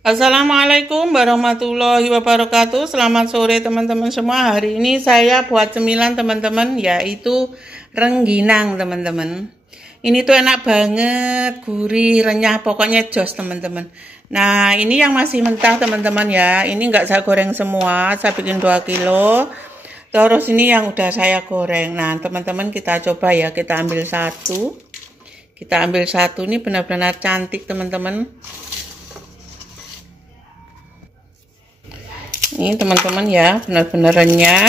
Assalamualaikum warahmatullahi wabarakatuh. Selamat sore teman-teman semua. Hari ini saya buat cemilan teman-teman, yaitu rengginang teman-teman. Ini tuh enak banget, gurih, renyah, pokoknya jos teman-teman. Nah ini yang masih mentah teman-teman ya. Ini nggak saya goreng semua, saya bikin 2 kilo. Terus ini yang udah saya goreng. Nah teman-teman kita coba ya, kita ambil satu. Kita ambil satu, ini benar-benar cantik teman-teman. Ini teman-teman ya, benar-benar renyah.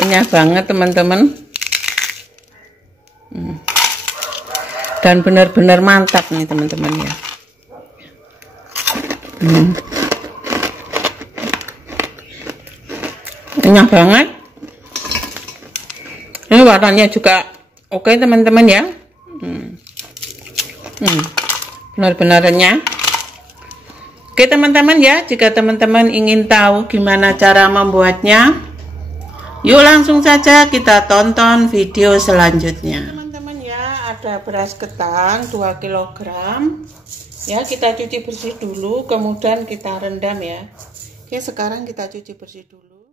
Renyah banget teman-teman. Dan benar-benar mantap nih teman-teman ya. Renyah banget. Ini warnanya juga oke teman-teman ya. Benar-benar renyah. Oke teman-teman ya, jika teman-teman ingin tahu gimana cara membuatnya, yuk langsung saja kita tonton video selanjutnya. Teman-teman ya, ada beras ketan 2 kg ya, kita cuci bersih dulu, kemudian kita rendam ya. Oke, sekarang kita cuci bersih dulu.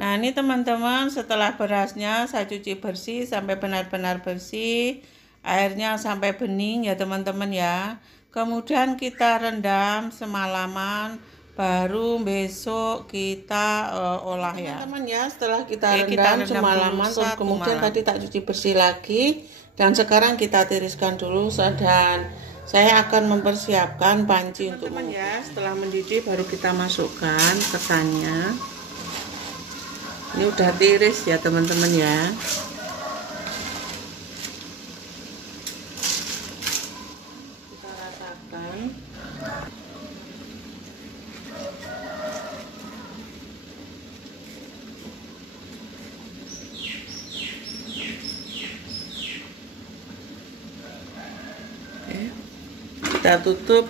Nah ini teman-teman, setelah berasnya saya cuci bersih sampai benar-benar bersih, airnya sampai bening ya teman-teman ya. Kemudian kita rendam semalaman, baru besok kita olah ya teman-teman ya. Setelah kita rendam semalaman, kemudian tadi tak cuci bersih lagi, dan sekarang kita tiriskan dulu. Dan saya akan mempersiapkan panci untuk teman-teman ya. Setelah mendidih baru kita masukkan ketannya. Ini udah tiris ya teman-teman ya. Kita tutup,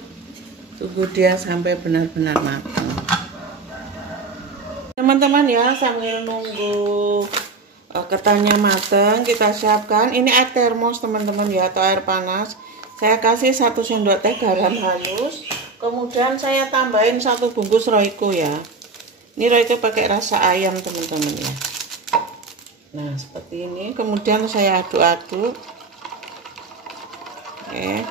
tunggu dia sampai benar-benar matang teman-teman ya. Sambil nunggu ketannya matang, kita siapkan ini air termos teman-teman ya, atau air panas. Saya kasih 1 sendok teh garam halus, kemudian saya tambahin 1 bungkus Royco ya. Ini Royco pakai rasa ayam teman-teman ya. Nah seperti ini, kemudian saya aduk-aduk. Oke,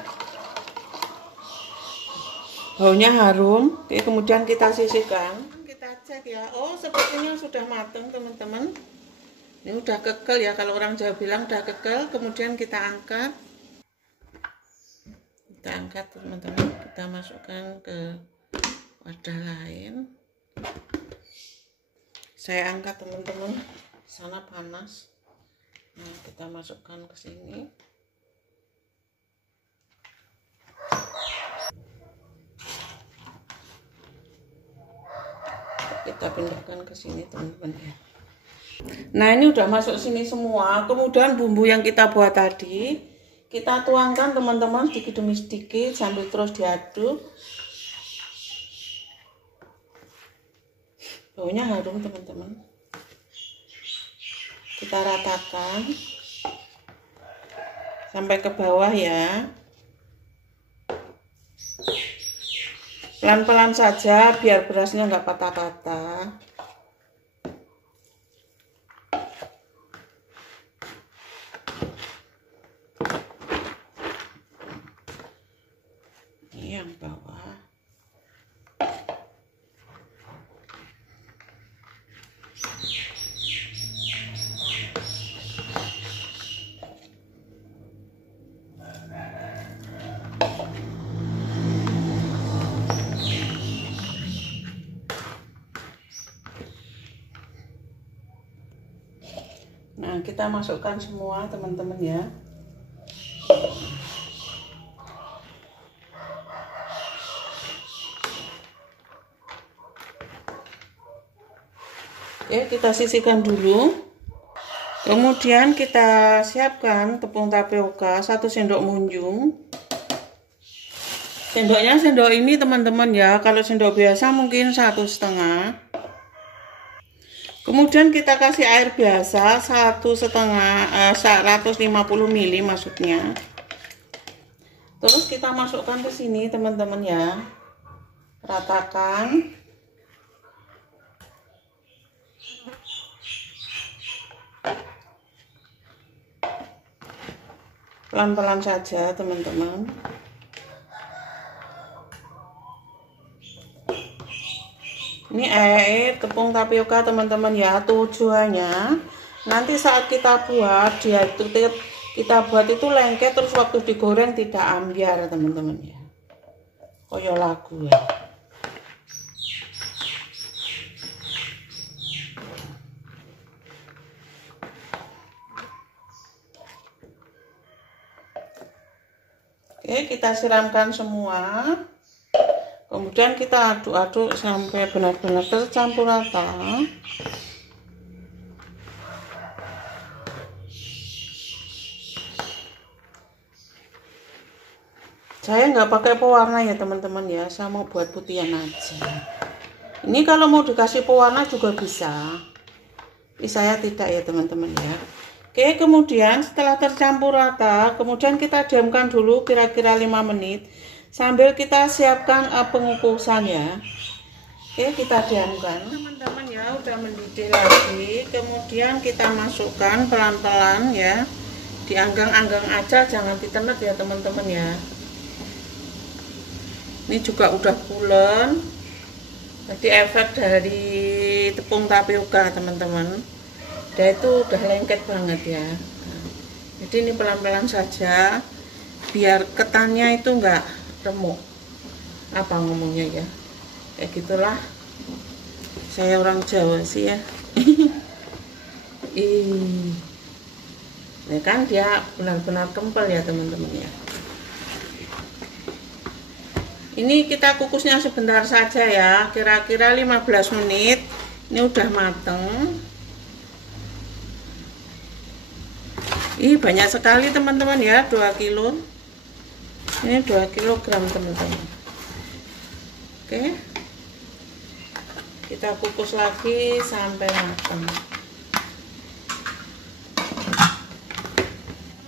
baunya harum. Oke, kemudian kita sisihkan, kita cek ya. Oh sepertinya sudah matang teman-teman. Ini udah kekel ya, kalau orang Jawa bilang udah kekel. Kemudian kita angkat, teman-teman, kita masukkan ke wadah lain. Saya angkat teman-teman, sana panas. Nah kita masukkan ke sini. Kita pindahkan ke sini teman-teman ya. Nah ini udah masuk sini semua. Kemudian bumbu yang kita buat tadi kita tuangkan teman-teman, sedikit demi sedikit sambil terus diaduk. Baunya harum teman-teman. Kita ratakan sampai ke bawah ya. Pelan-pelan saja biar berasnya nggak patah-patah. Ini yang bawah. Nah kita masukkan semua teman-teman ya. Oke, kita sisihkan dulu. Kemudian kita siapkan tepung tapioka 1 sendok munjung. Sendoknya sendok ini teman-teman ya. Kalau sendok biasa mungkin 1,5. Kemudian kita kasih air biasa 150 ml maksudnya. Terus kita masukkan ke sini teman-teman ya. Ratakan. Pelan-pelan saja teman-teman. Ini air tepung tapioka teman-teman ya. Tujuannya nanti saat kita buat kita buat itu lengket, terus waktu digoreng tidak ambiar teman-teman ya. Koyo lagu ya. Oke, kita siramkan semua. Kemudian kita aduk-aduk sampai benar-benar tercampur rata. Saya nggak pakai pewarna ya teman-teman ya, saya mau buat putihan aja. Ini kalau mau dikasih pewarna juga bisa. Tapi saya tidak ya teman-teman ya. Oke, kemudian setelah tercampur rata, kemudian kita diamkan dulu kira-kira 5 menit sambil kita siapkan pengukusan ya. Oke, kita diamkan teman-teman ya, udah mendidih lagi. Kemudian kita masukkan pelan-pelan ya, dianggang-anggang aja, jangan ditenek ya teman-teman ya. Ini juga udah pulen, jadi efek dari tepung tapioka teman-teman. Dia itu udah lengket banget ya. Jadi ini pelan-pelan saja, biar ketannya itu enggak remuk. Apa ngomongnya ya? Kayak gitulah. Saya orang Jawa sih ya. Ini kan dia benar-benar kempel ya teman-teman ya. Ini kita kukusnya sebentar saja ya, kira-kira 15 menit. Ini udah mateng. Ih, banyak sekali teman-teman ya, 2 kilo. Ini 2 kilogram teman-teman. Oke. Kita kukus lagi sampai matang.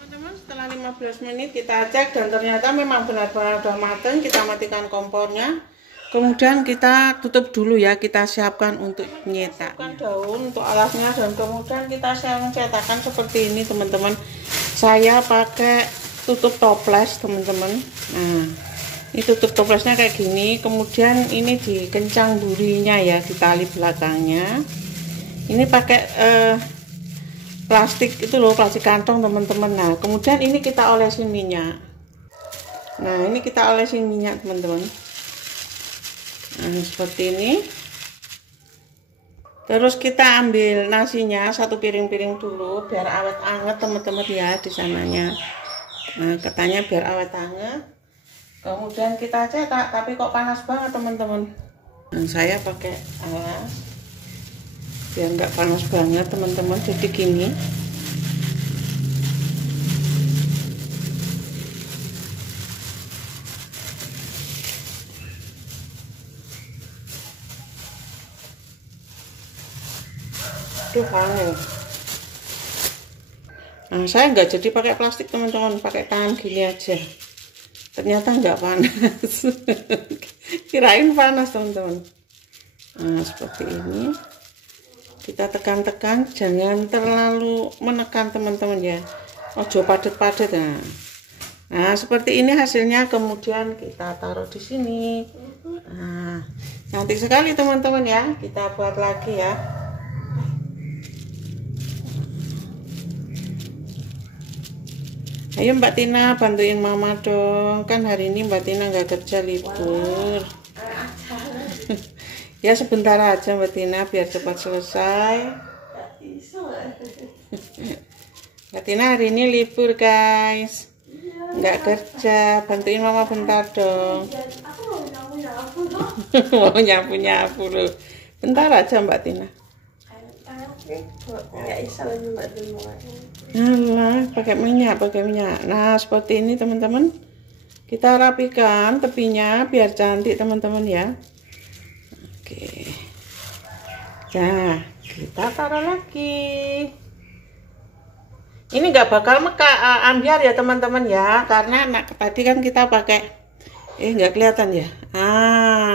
Teman-teman, setelah 15 menit kita cek dan ternyata memang benar-benar udah matang. Kita matikan kompornya. Kemudian kita tutup dulu ya, kita siapkan untuk nyetak. Daun untuk alasnya dan kemudian kita cetakkan seperti ini teman-teman. Saya pakai tutup toples teman-teman. Nah, ini tutup toplesnya kayak gini. Kemudian ini dikencang durinya ya, di tali belakangnya. Ini pakai plastik itu loh, plastik kantong teman-teman. Nah, kemudian ini kita olesin minyak. Nah, ini kita olesin minyak teman-teman. Nah, seperti ini. Terus kita ambil nasinya 1 piring-piring dulu biar awet anget teman-teman ya di sananya. Nah, katanya biar awet anget. Kemudian kita cetak, tapi kok panas banget teman-teman. Nah, saya pakai alas biar nggak panas banget teman-teman. Jadi gini. Panas. Nah, saya nggak jadi pakai plastik teman-teman, pakai tangan gini aja. Ternyata nggak panas. Kirain panas teman-teman. Nah, seperti ini. Kita tekan-tekan, jangan terlalu menekan teman-teman ya. Ojo padet-padet. Nah, seperti ini hasilnya. Kemudian kita taruh di sini. Nah, cantik sekali teman-teman ya. Kita buat lagi ya. Ayo Mbak Tina, bantuin Mama dong. Kan hari ini Mbak Tina nggak kerja, libur. Ya sebentar aja Mbak Tina biar cepat selesai. Mbak Tina hari ini libur guys, nggak kerja. Bantuin Mama bentar dong. Mau nyapu-nyapu loh. Bentar aja Mbak Tina. Alah, pakai minyak. Nah, seperti ini teman-teman. Kita rapikan tepinya biar cantik teman-teman ya. Oke. Nah, Kita taruh lagi. Ini nggak bakal ambiar ya teman-teman ya, karena tadi kan kita pakai nggak kelihatan ya.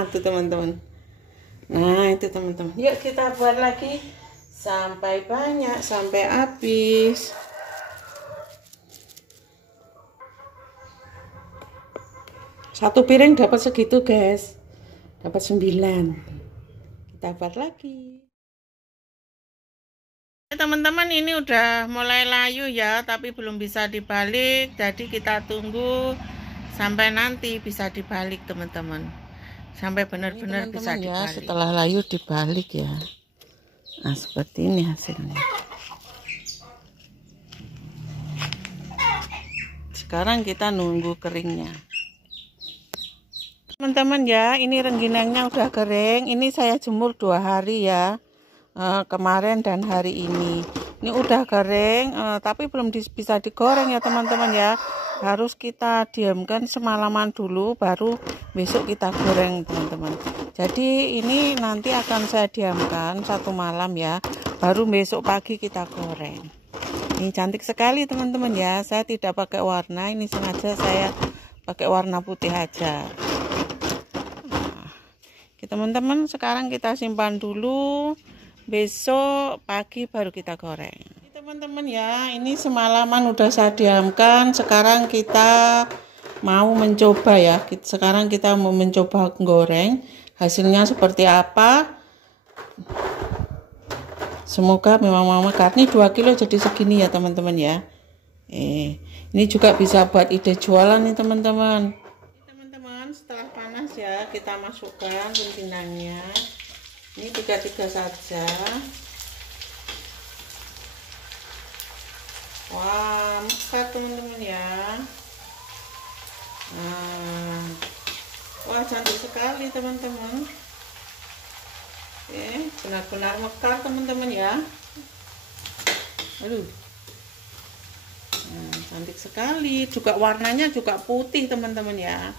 Itu teman-teman. Nah itu teman-teman, yuk kita buat lagi sampai banyak, sampai habis. Satu piring dapat segitu guys, dapat 9. Kita buat lagi. Teman-teman, ini udah mulai layu ya, tapi belum bisa dibalik, jadi kita tunggu sampai nanti bisa dibalik teman-teman, sampai benar-benar bisa dibalik. Setelah layu dibalik ya. Nah seperti ini hasilnya. Sekarang kita nunggu keringnya teman-teman ya. Ini rengginangnya udah kering, ini saya jemur 2 hari ya, kemarin dan hari ini. Ini udah kering, tapi belum bisa digoreng ya teman-teman ya. Harus kita diamkan semalaman dulu, baru besok kita goreng teman-teman. Jadi ini nanti akan saya diamkan 1 malam ya, baru besok pagi kita goreng. Ini cantik sekali teman-teman ya. Saya tidak pakai warna, ini sengaja saya pakai warna putih aja. Teman-teman, sekarang kita simpan dulu, besok pagi baru kita goreng. Teman-teman ya, ini semalaman udah saya diamkan, sekarang kita mau mencoba ya. Sekarang kita mau mencoba goreng, hasilnya seperti apa. Semoga memang mama ini 2 kilo jadi segini ya teman-teman ya. Ini juga bisa buat ide jualan nih teman-teman. Setelah panas ya, kita masukkan rengginangnya. Ini 3 saja. Wah, mekar teman-teman ya. Wah, cantik sekali teman-teman. Benar-benar mekar teman-teman ya. Aduh, cantik sekali. Juga warnanya juga putih teman-teman ya.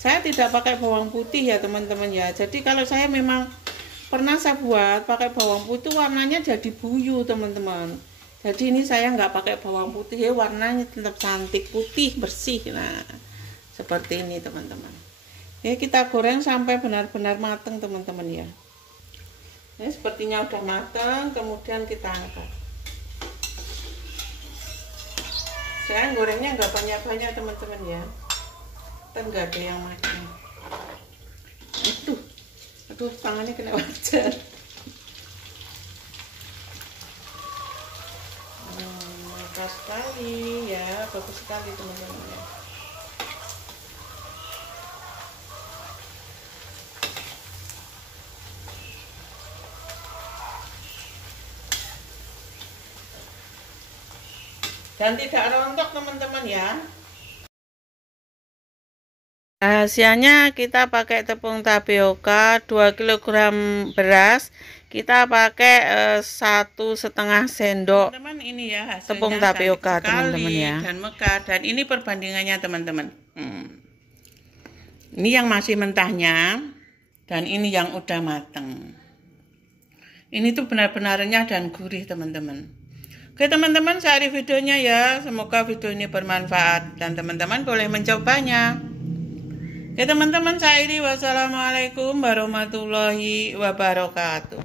Saya tidak pakai bawang putih ya teman-teman ya. Jadi kalau saya memang pernah saya buat pakai bawang putih, warnanya jadi buyu teman-teman. Jadi ini saya nggak pakai bawang putih ya, warnanya tetap cantik, putih, bersih. Nah seperti ini teman-teman. Ya kita goreng sampai benar-benar matang teman-teman ya. Ini sepertinya udah matang, kemudian kita angkat. Saya gorengnya nggak banyak-banyak teman-teman ya. Enggak ada yang makan. Aduh, tangannya kena wajan. Bagus sekali ya, bagus sekali teman-teman ya. Dan tidak rontok teman-teman ya. Rahasianya kita pakai tepung tapioka 2 kg beras, kita pakai 1,5 sendok teman-teman. Ini ya hasilnya tepung tapioka teman-teman ya, dan mekar. Dan ini perbandingannya teman-teman. Ini yang masih mentahnya dan ini yang udah mateng. Ini tuh benar-benar renyah dan gurih teman-teman. Oke teman-teman, saya akhiri videonya ya. Semoga video ini bermanfaat dan teman-teman boleh mencobanya. Oke teman-teman, saya akhiri. Wassalamualaikum warahmatullahi wabarakatuh.